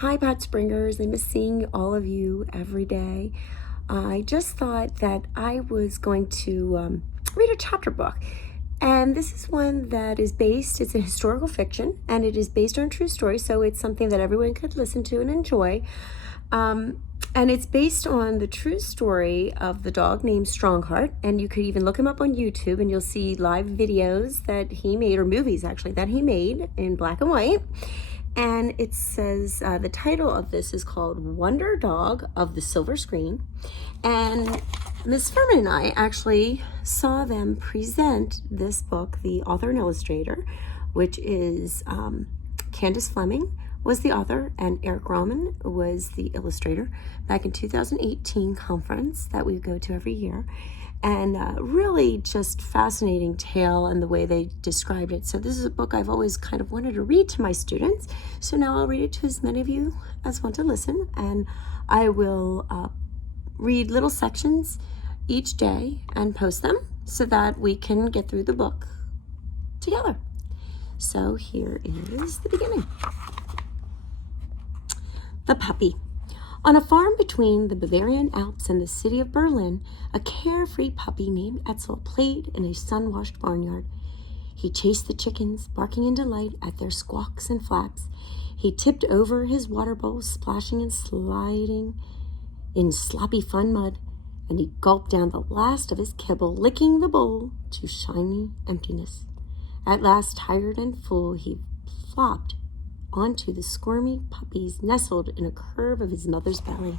Hi, Pat Springers. I miss seeing all of you every day. I just thought that I was going to read a chapter book. And this is one that is it's a historical fiction, and it is based on a true story, so it's something that everyone could listen to and enjoy. And it's based on the true story of the dog named Strongheart, and you could even look him up on YouTube, and you'll see live videos that he made, or movies actually, that he made in black and white. And it says, the title of this is called Wonder Dog of the Silver Screen. And Miss Furman and I actually saw them present this book, the author and illustrator, which is Candace Fleming was the author and Eric Roman was the illustrator, back in 2018 conference that we go to every year. And really just fascinating tale and the way they described it. So this is a book I've always kind of wanted to read to my students. So now I'll read it to as many of you as want to listen. And I will read little sections each day and post them so that we can get through the book together. So here is the beginning. The puppy. On a farm between the Bavarian Alps and the city of Berlin, a carefree puppy named Etzel played in a sun-washed barnyard. He chased the chickens, barking in delight at their squawks and flaps. He tipped over his water bowl, splashing and sliding in sloppy fun mud, and he gulped down the last of his kibble, licking the bowl to shiny emptiness. At last, tired and full, he flopped onto the squirmy puppies nestled in a curve of his mother's belly.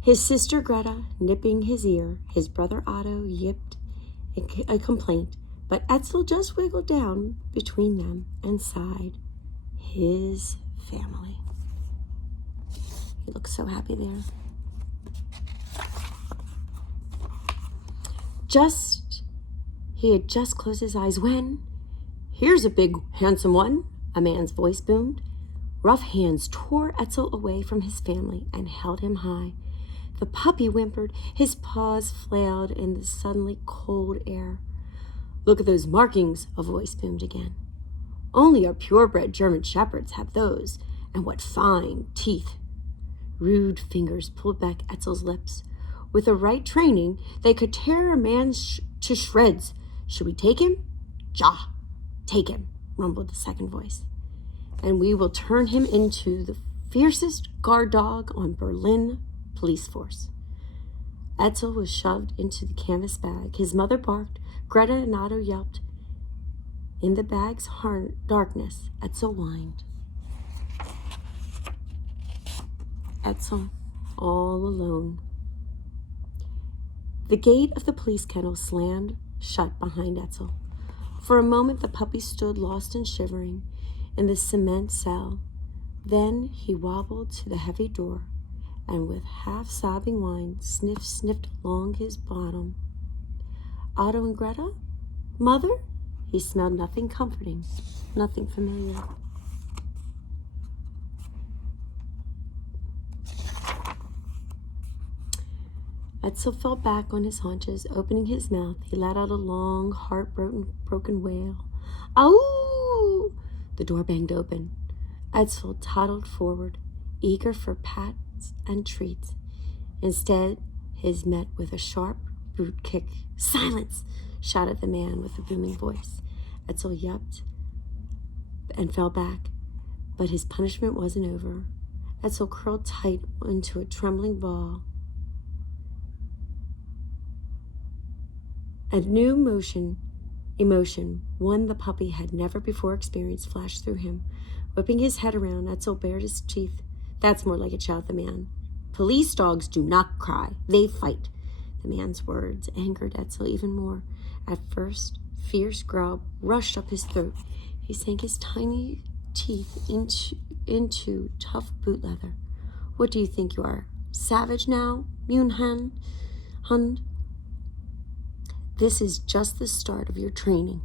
His sister Greta nipping his ear, his brother Otto yipped a complaint, but Etzel just wiggled down between them and sighed. His family. He looked so happy there. He had just closed his eyes when, "Here's a big, handsome one," a man's voice boomed. Rough hands tore Etzel away from his family and held him high. The puppy whimpered, his paws flailed in the suddenly cold air. "Look at those markings," a voice boomed again. "Only our purebred German shepherds have those, and what fine teeth." Rude fingers pulled back Etzel's lips. With the right training, they could tear a man to shreds. "Should we take him?" "Ja. Take him," rumbled the second voice, "and we will turn him into the fiercest guard dog on Berlin police force." Etzel was shoved into the canvas bag. His mother barked. Greta and Otto yelped. In the bag's darkness, Etzel whined. Etzel, all alone. The gate of the police kennel slammed shut behind Etzel. For a moment, the puppy stood lost and shivering in the cement cell. Then he wobbled to the heavy door and with half-sobbing whine, sniffed along his bottom. Otto and Greta? Mother? He smelled nothing comforting, nothing familiar. Etzel fell back on his haunches. Opening his mouth, he let out a long, heartbroken wail. "Ow!" The door banged open. Etzel toddled forward, eager for pats and treats. Instead, his met with a sharp boot kick. "Silence!" shouted the man with a booming voice. Etzel yelped and fell back, but his punishment wasn't over. Etzel curled tight into a trembling ball. A new emotion, one the puppy had never before experienced, flashed through him. Whipping his head around, Etzel bared his teeth. "That's more like it," shouted the man. "Police dogs do not cry, they fight." The man's words angered Etzel even more. At first, fierce growl rushed up his throat. He sank his tiny teeth into tough boot leather. "What do you think you are, savage now, Hund? This is just the start of your training."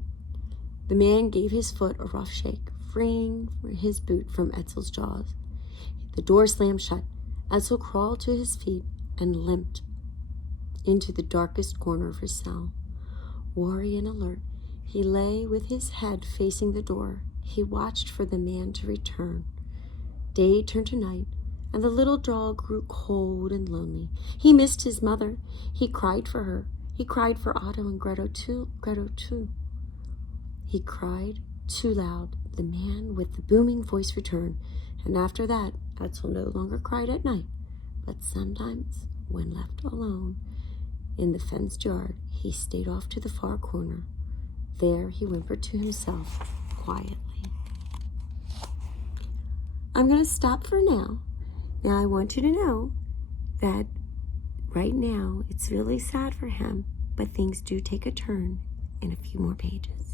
The man gave his foot a rough shake, freeing his boot from Etzel's jaws. The door slammed shut. Etzel crawled to his feet and limped into the darkest corner of his cell. Wary and alert, he lay with his head facing the door. He watched for the man to return. Day turned to night, and the little dog grew cold and lonely. He missed his mother. He cried for her. He cried for Otto and Gretel too. He cried too loud. The man with the booming voice returned, and after that, Etzel no longer cried at night, but sometimes, when left alone in the fenced yard, he stayed off to the far corner. There he whimpered to himself quietly. I'm going to stop for now. Now I want you to know that right now it's really sad for him, but things do take a turn in a few more pages.